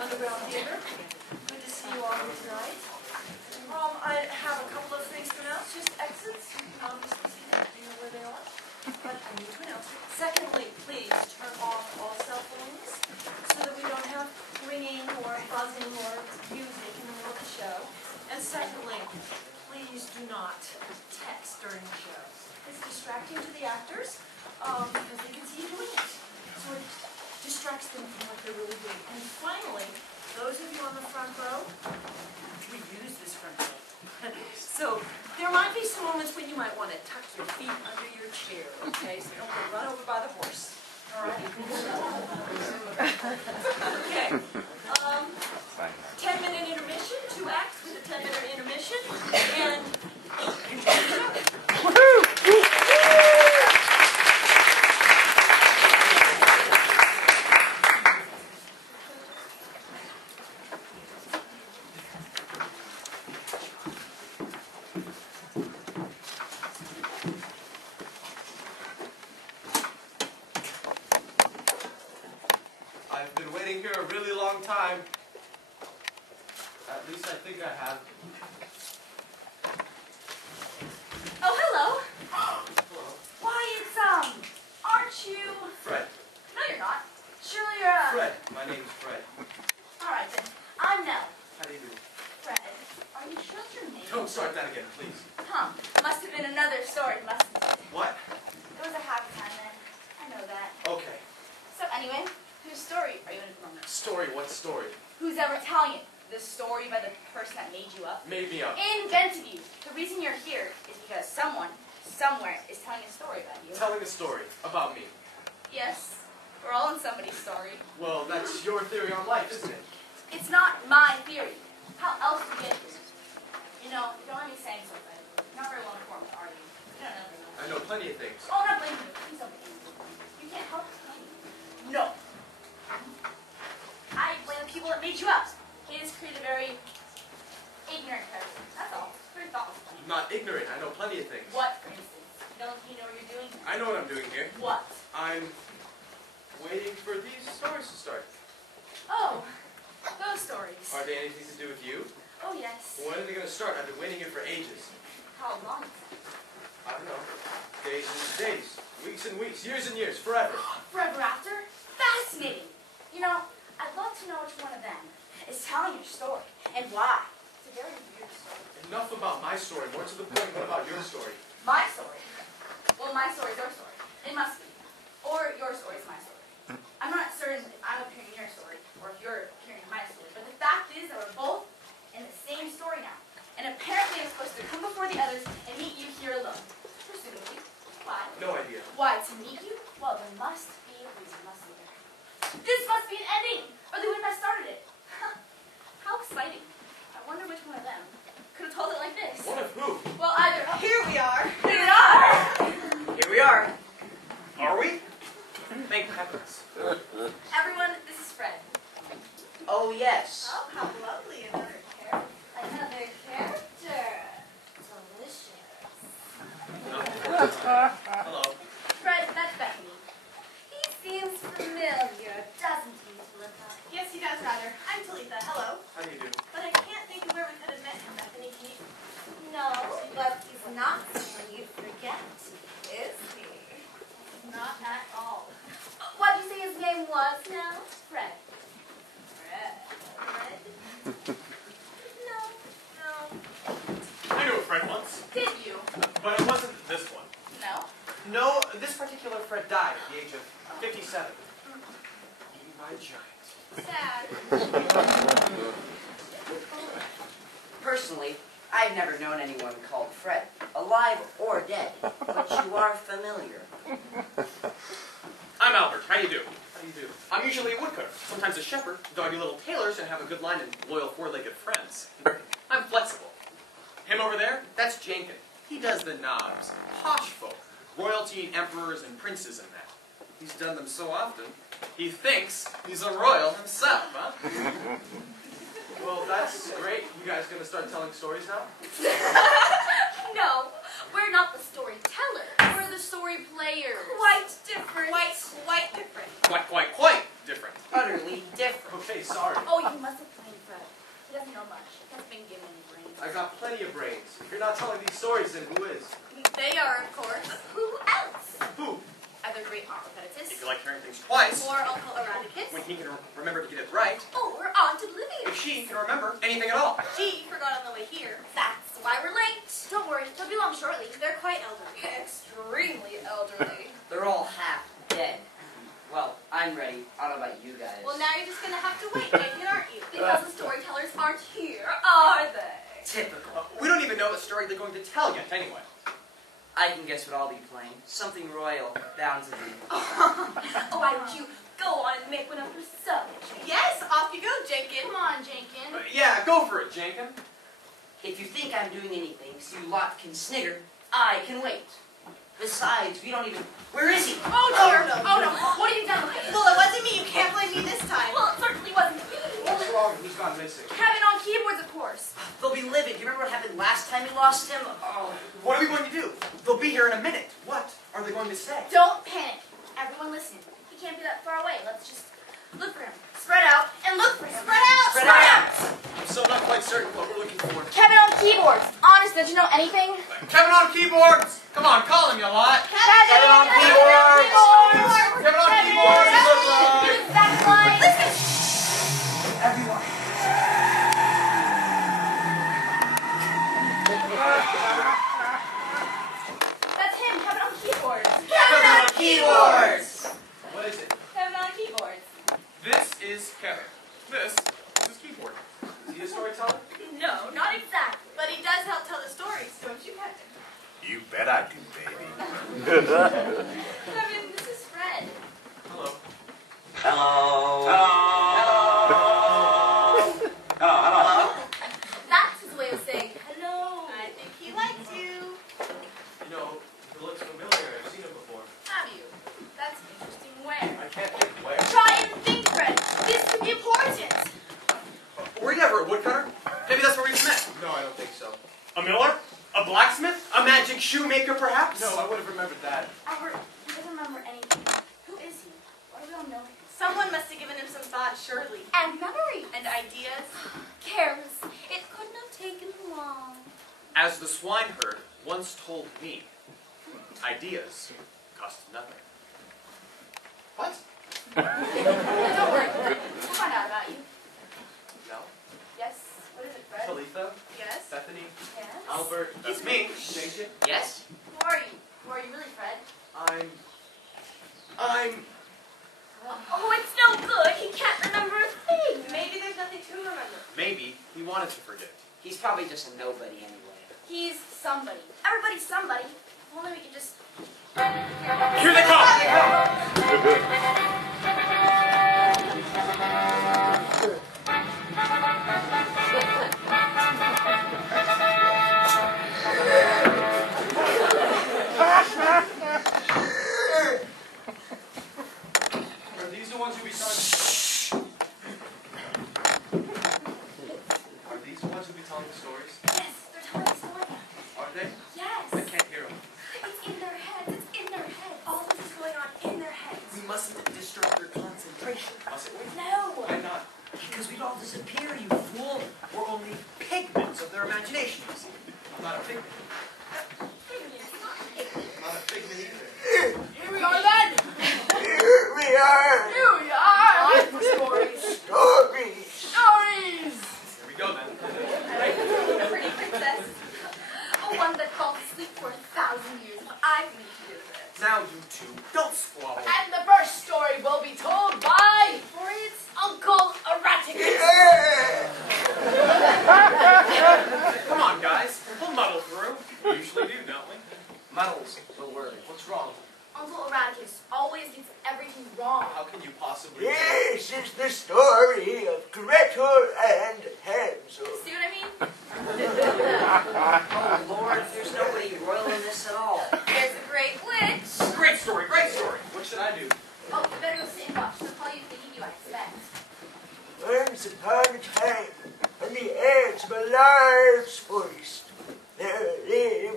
Underground Theater. Good to see you all here tonight. I have a couple of things to announce, just exits. Obviously, you know where they are. But I need to announce it. Secondly, please turn off all cell phones so that we don't have ringing or buzzing or music in the middle of the show. And secondly, please do not text during the show. It's distracting to the actors because they can see you doing it. So it distracts them from what they're really doing. And finally, those of you on the front row, we use this front row. So there might be some moments when you might want to tuck your feet under your chair, okay? So you don't get run over by the horse. All right? Okay. 10-minute intermission, 2 acts with a 10-minute intermission, and woohoo! I've been waiting here a really long time. At least I think I have. Oh, hello. Hello. Why, it's, aren't you... Fred. No, you're not. Surely you're, Fred. My name's Fred. All right, then. I'm Nell. How do you do? Fred, are you sure it's your name? Don't start that again, please. Huh. Must have been another story, mustn't it? What? It was a happy time then. I know that. Okay. So, anyway, whose story are you going to perform? Story? What story? Who's ever telling you the story by the person that made you up? Made me up. Invented you. The reason you're here is because someone, somewhere, is telling a story about you. Telling a story about me. Yes. We're all in somebody's story. Well, that's your theory on life, isn't it? It's not my theory. How else do you get here? You know, you don't let me saying so, Fred. You're not very well informed, are you? You don't know. I know plenty of things. Oh, I'm not blaming you. Please don't blame me. You can't help it, can you? No. I blame the people that made you up. He just created a very ignorant person. That's all. Very thoughtless. I'm not ignorant. I know plenty of things. What, for instance? Don't you know what you're doing? I know what I'm doing here. What? I'm waiting for these stories to start. Oh, those stories. Are they anything to do with you? Oh, yes. When are they going to start? I've been waiting here for ages. How long? I don't know. Days and days. Weeks and weeks. Years and years. Forever. Forever after? Fascinating. You know, I'd love to know which one of them is telling your story and why. It's a very weird story. Enough about my story. More to the point, what about your story? My story? Well, my story is your story. It must be. Or your story is my story. I'm not certain if I'm appearing in your story or if you're appearing in my story. But the fact is that we're both in the same story now. And apparently I'm supposed to come before the others and meet you here alone. Presumably. Why? No idea. Why, to meet you? Well, there must be a reason, mustn't there? This must be an ending! Or they wouldn't have started it. How exciting. I wonder which one of them could have told it like this. One of who? Well, either... here we are. Here we are! Here we are. Are we? Thank heavens. Everyone, this is Fred. Oh, yes. Oh, how lovely. Another character. Another character. Delicious. Hello. Fred, that's Bethany. He seems familiar, doesn't he, Talitha? Yes, he does, rather. I'm Talitha. Hello. How do you do? But I can't think of where we could have met him, Bethany. Can you... No, but he's not someone you forget, is he? Not at all. What did you say his name was now? Fred. Fred. Fred? No. I knew a friend once, Did you? but it wasn't this one. No. No, this particular Fred died at the age of 57. Eaten by a giant. Sad. Personally, I've never known anyone called Fred, alive or dead, but you are familiar. I'm Albert. How do you do? How do you do? I'm usually a woodcutter, sometimes a shepherd, though I do little tailors and have a good line in loyal four-legged friends. I'm flexible. Him over there, that's Jenkin. He does the knobs. Posh folk. Royalty, emperors, and princes and that. He's done them so often, he thinks he's a royal himself, huh? Well, that's great. You guys going to start telling stories now? No, we're not the storytellers. We're the story players. Quite different. Quite different. Quite different. Utterly different. Okay, sorry. hard. Oh, you must have blamed Fred. He doesn't know much. He hasn't been given any brains. I got plenty of brains. If you're not telling these stories, then who is? They are, of course. Who else? Who? Either great Aunt Repetitus, If you like hearing things twice, or Uncle Eradicus, when he can remember to get it right, or Aunt Oblivious. if she can remember anything at all. She forgot on the way here. That's why we're late. Don't worry, they'll be along shortly. They're quite elderly. Extremely elderly. They're all half dead. Well, I'm ready. I don't know about you guys. Well, now you're just gonna have to wait, Nathan, aren't you? Because the storytellers aren't here, are they? Typical. We don't even know the story they're going to tell yet, anyway. I can guess what I'll be playing. Something royal, bound to be. Why don't you go on and make one up yourself? Yes, off you go, Jenkins. Come on, Jenkins. Yeah, go for it, Jenkin. If you think I'm doing anything so you lot can snigger, I can wait. Besides, we don't even... Where is he? Oh dear, oh no, what have you done with it? Well, it wasn't me. You can't blame me this time. Well, it certainly wasn't me. What's wrong? Who's gone missing? Kevin on keyboards, of course. They'll be livid. You remember what happened last time we lost him? Oh. What are we going to do? They'll be here in a minute. What are they going to say? Don't panic. Everyone listen. He can't be that far away. Let's just look for him. Spread out and look for him. Spread out! Spread out! I'm still not quite certain what we're looking for. Kevin on keyboards. Honest, did you know anything? Kevin on keyboards! Come on, call him, you lot. Kevin on keyboards! Kevin on keyboards! Give us back the line. Listen. Everyone. That's him. Kevin on keyboards. Kevin on keyboards! What is it? Kevin on keyboards. This is Kevin. This is his keyboard. Is he a storyteller? No, not exactly. But he does help tell the stories, don't you, Kevin? You bet I do, baby. Kevin, this is Fred. Hello. Hello. Hello. That's his way of saying hello. I think he likes you. You know, he looks familiar. I've seen him before. Have you? That's interesting. Where? I can't think where. Try and think, Fred. This could be important. Were you ever a woodcutter? Maybe that's where we met. No, I don't think so. A miller? A blacksmith? A magic shoemaker, perhaps? No, I would have remembered that. Albert, he doesn't remember anything. Who is he? What do we all know him? Someone must have given him some thought, surely. And memory. And ideas. Careless. It couldn't have taken long. As the swineherd once told me, ideas cost nothing. What? Don't worry. We'll find out about you. No. Yes. What is it, Fred? Talitha? Yes. Bethany? Yes. Albert? That's me. Jenkins? Yes? Who are you? Who are you really, Fred? I'm... Oh, it's no good. He can't remember a thing. Maybe there's nothing to remember. Maybe he wanted to forget. He's probably just a nobody anyway. He's somebody. Everybody's somebody. If only we could just... Here they come! Are these the ones who be telling... Are these the ones who be telling the stories? Yes, they're telling a story. Are they? Yes. I can't hear him. It's in their heads. It's in their heads. All this is going on in their heads. We mustn't disturb their concentration, mustn't we? No. Why not? Because we'd all disappear, you fool. We're only pigments of their imaginations. I'm not a pigment. I'm not a pigment either. Here we are then. Here we are. Here we are. Time for stories. Stories. Stories. Here we go then. A pretty princess. Oh, one that falls asleep for 1,000 years. I need to do this. Now you two, don't squabble. And the first story will be told by Fred's Uncle Eradicus. Come on, guys. We'll muddle through. We usually do, don't we? Muddles, but worry. What's wrong? Uncle Eradicus always gets everything wrong. How can you possibly... This is the story of Gretel and Hansel. See what I mean? Oh, Lord, there's no